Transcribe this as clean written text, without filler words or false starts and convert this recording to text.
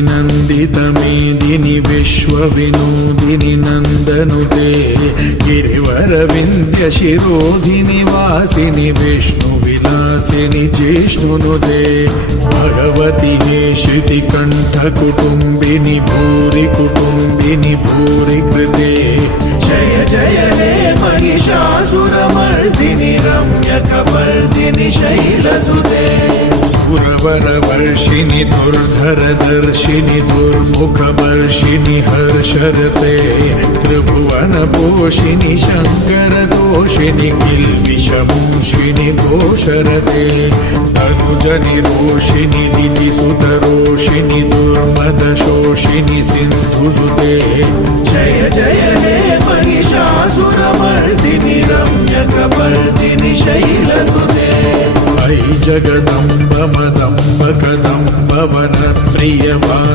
नन्दितमेदिनि विश्वविनोदिनि नन्दनुते गिरिवरविन्द्यशिरोधिनि वासिनि विष्णुविलासिनि जिष्णुनुते भगवति हे श्रुतिकण्ठकुटुम्बिनि भूरि कुटुम्बिनि भूरि कृते जय जय हे महिषासुरमर्दिनि रम्यकपर्दिनि शैलसुते सुरवरवर्षिणि दुर्धरदर्शिनि दुर्मुखवर्षिणि हर्षरते त्रिभुवनपोषिणि शङ्करदोषिणि किल्बिषमूषिणि घोषरते तनुजनिरोषिणि दितिसुतरोषिणि दुर्मदशोषिणि सिन्धुसुते जय जय हे महिषासुरमर्दिनि रम्यकपर्दिनि शैलसुते ऐ जगदम्ब मदम्ब कदम्ब वरप्रियवा